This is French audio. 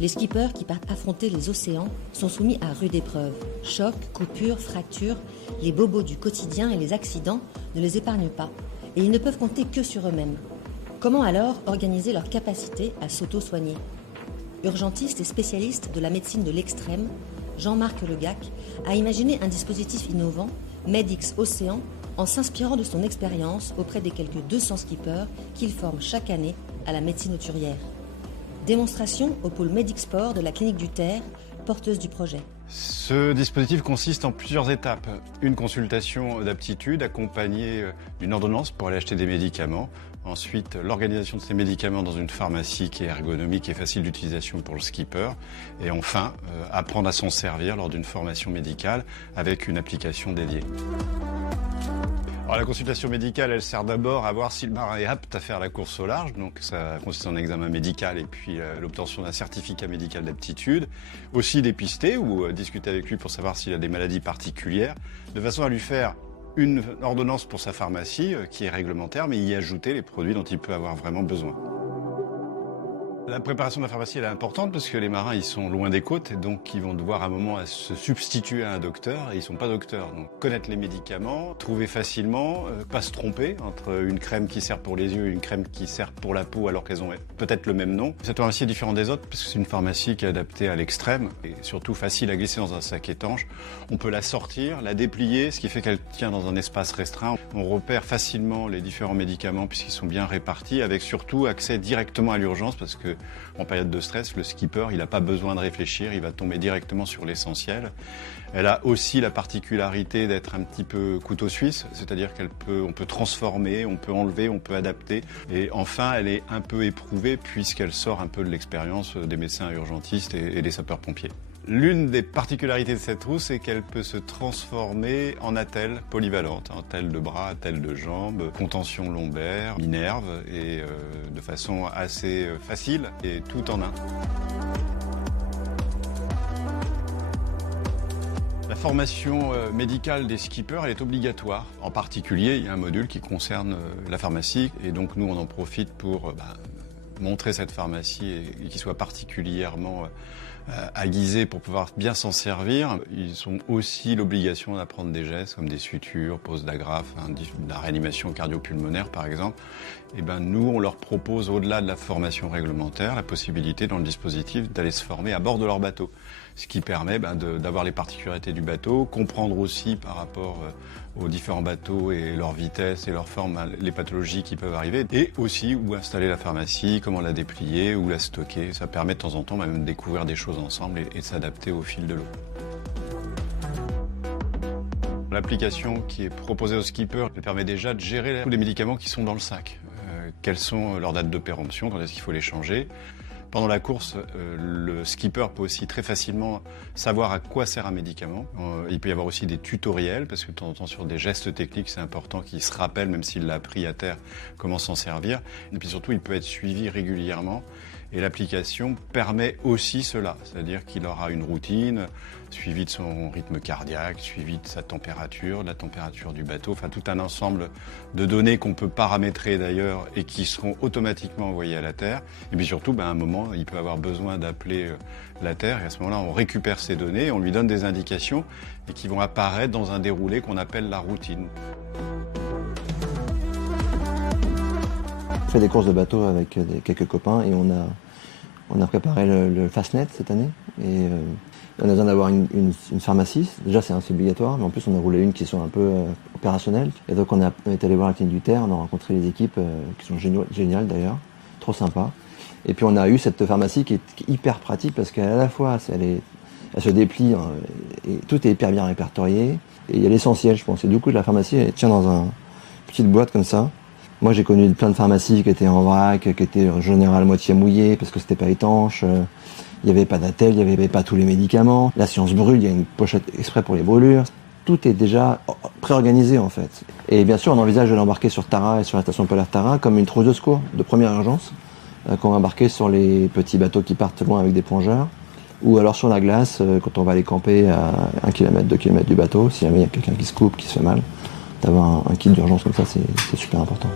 Les skippers qui partent affronter les océans sont soumis à rude épreuve. Chocs, coupures, fractures, les bobos du quotidien et les accidents ne les épargnent pas. Et ils ne peuvent compter que sur eux-mêmes. Comment alors organiser leur capacité à s'auto-soigner ? Urgentiste et spécialiste de la médecine de l'extrême, Jean-Marc Legac a imaginé un dispositif innovant, Medix Océan, en s'inspirant de son expérience auprès des quelques 200 skippers qu'il forme chaque année à la médecine hauturière. Démonstration au pôle Medixport de la clinique du Terre, porteuse du projet. Ce dispositif consiste en plusieurs étapes. Une consultation d'aptitude accompagnée d'une ordonnance pour aller acheter des médicaments. Ensuite, l'organisation de ces médicaments dans une pharmacie qui est ergonomique et facile d'utilisation pour le skipper. Et enfin, apprendre à s'en servir lors d'une formation médicale avec une application dédiée. Alors, la consultation médicale, elle sert d'abord à voir si le marin est apte à faire la course au large. Donc ça consiste en un examen médical et puis l'obtention d'un certificat médical d'aptitude. Aussi dépister ou discuter avec lui pour savoir s'il a des maladies particulières, de façon à lui faire une ordonnance pour sa pharmacie qui est réglementaire, mais y ajouter les produits dont il peut avoir vraiment besoin. La préparation de la pharmacie elle est importante parce que les marins ils sont loin des côtes et donc ils vont devoir à un moment se substituer à un docteur et ils sont pas docteurs. Donc connaître les médicaments, trouver facilement, pas se tromper entre une crème qui sert pour les yeux et une crème qui sert pour la peau alors qu'elles ont peut-être le même nom. Cette pharmacie est différente des autres parce que c'est une pharmacie qui est adaptée à l'extrême et surtout facile à glisser dans un sac étanche. On peut la sortir, la déplier, ce qui fait qu'elle tient dans un espace restreint. On repère facilement les différents médicaments puisqu'ils sont bien répartis avec surtout accès directement à l'urgence parce que en période de stress, le skipper, il n'a pas besoin de réfléchir, il va tomber directement sur l'essentiel. Elle a aussi la particularité d'être un petit peu couteau suisse, c'est-à-dire qu'on peut transformer, on peut enlever, on peut adapter. Et enfin, elle est un peu éprouvée puisqu'elle sort un peu de l'expérience des médecins urgentistes et des sapeurs-pompiers. L'une des particularités de cette trousse, c'est qu'elle peut se transformer en attelle polyvalente, attelle de bras, attelle de jambes, contention lombaire, minerve, et de façon assez facile et tout en un. La formation médicale des skippers elle est obligatoire. En particulier, il y a un module qui concerne la pharmacie, et donc nous on en profite pour montrer cette pharmacie et qu'il soit particulièrement aiguisés pour pouvoir bien s'en servir. Ils ont aussi l'obligation d'apprendre des gestes comme des sutures, pose d'agrafe, de la réanimation cardio-pulmonaire par exemple. Et nous, on leur propose, au-delà de la formation réglementaire, la possibilité dans le dispositif d'aller se former à bord de leur bateau. Ce qui permet d'avoir les particularités du bateau, comprendre aussi par rapport aux différents bateaux et leur vitesse et leur forme, les pathologies qui peuvent arriver. Et aussi où installer la pharmacie, comment la déplier, où la stocker. Ça permet de temps en temps même de découvrir des choses ensemble et de s'adapter au fil de l'eau. L'application qui est proposée aux skippers elle permet déjà de gérer tous les médicaments qui sont dans le sac. Quelles sont leurs dates de péremption, quand est-ce qu'il faut les changer. Pendant la course, le skipper peut aussi très facilement savoir à quoi sert un médicament. Il peut y avoir aussi des tutoriels, parce que de temps en temps sur des gestes techniques, c'est important qu'il se rappelle, même s'il l'a appris à terre, comment s'en servir. Et puis surtout, il peut être suivi régulièrement. Et l'application permet aussi cela, c'est-à-dire qu'il aura une routine, suivie de son rythme cardiaque, suivie de sa température, de la température du bateau, enfin tout un ensemble de données qu'on peut paramétrer d'ailleurs et qui seront automatiquement envoyées à la Terre. Et puis surtout, à un moment, il peut avoir besoin d'appeler la Terre et à ce moment-là, on récupère ces données, on lui donne des indications et qui vont apparaître dans un déroulé qu'on appelle la routine. On fait des courses de bateau avec quelques copains et on a préparé le Fastnet cette année. Et on a besoin d'avoir une pharmacie. Déjà, c'est obligatoire, mais en plus, on a roulé une qui sont un peu opérationnelles. Et donc, on est allé voir la clinique du Terre, on a rencontré les équipes qui sont géniales d'ailleurs, trop sympa. Et puis, on a eu cette pharmacie qui est hyper pratique parce qu'à la fois, elle se déplie et tout est hyper bien répertorié. Et il y a l'essentiel, je pense. Et du coup, la pharmacie, elle tient dans une petite boîte comme ça. Moi, j'ai connu plein de pharmacies qui étaient en vrac, qui étaient en général moitié mouillées parce que c'était pas étanche. Il n'y avait pas d'attelle, il n'y avait pas tous les médicaments. Là, si on se brûle, il y a une pochette exprès pour les brûlures. Tout est déjà préorganisé en fait. Et bien sûr, on envisage de l'embarquer sur Tara et sur la station polaire Tara comme une trousse de secours de première urgence qu'on va embarquer sur les petits bateaux qui partent loin avec des plongeurs ou alors sur la glace quand on va aller camper à 1 km, 2 km du bateau. Si jamais il y a quelqu'un qui se coupe, qui se fait mal, d'avoir un kit d'urgence comme ça, c'est super important.